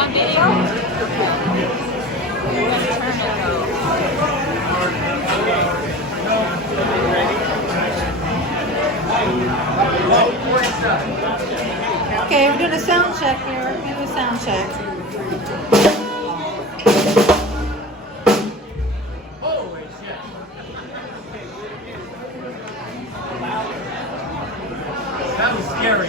Okay, we're doing a sound check here. We're going to do a sound check. That was scary.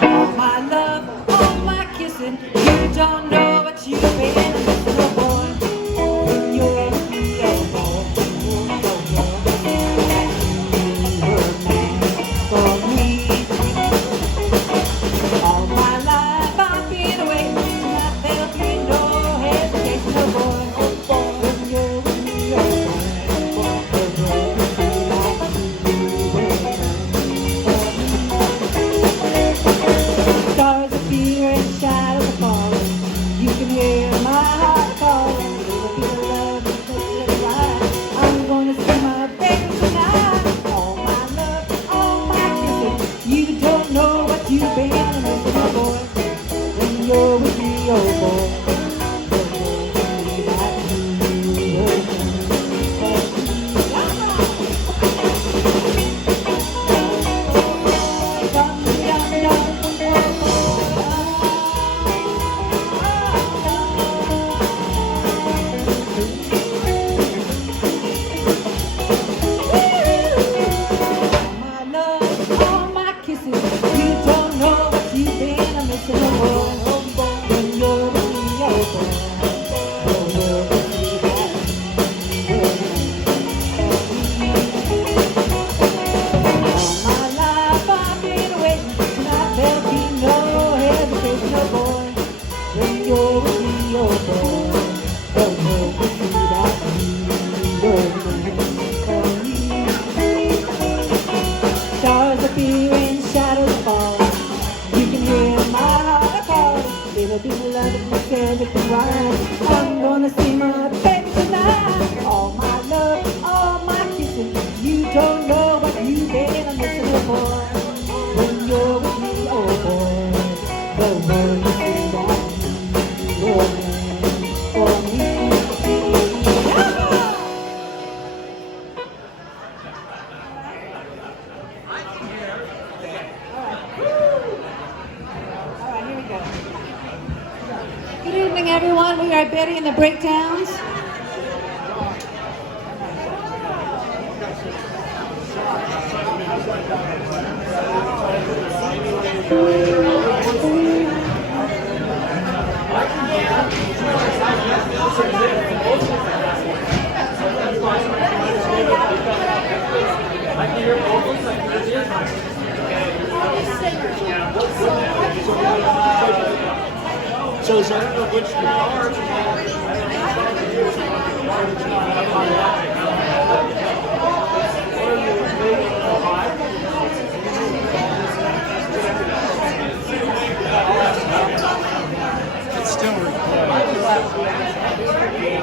All my love, all my kissing, you don't know what you've been missing, oh boy. You're the oh boy. For me. All my life I've been away, and there'll be no hesitation, oh boy. Oh boy, you're the oh boy. Stars appear and shadows are falling. You can hear my heart calling. It'll be the love that makes it right. I'm gonna see my baby tonight. All my love, all my kissing. You don't know what you've been missing, oh boy. When you're with me, oh boy. Stars appear and shadows fall. You can hear my heart calling. It'll be the love that makes everything right. I'm gonna see my baby tonight. All my love, all my kissing. You don't know what you've been missing, oh boy. When you're with me, oh boy. The world is free that you're for me. Good evening, everyone. We are Betty and the Breakdowns. So is there which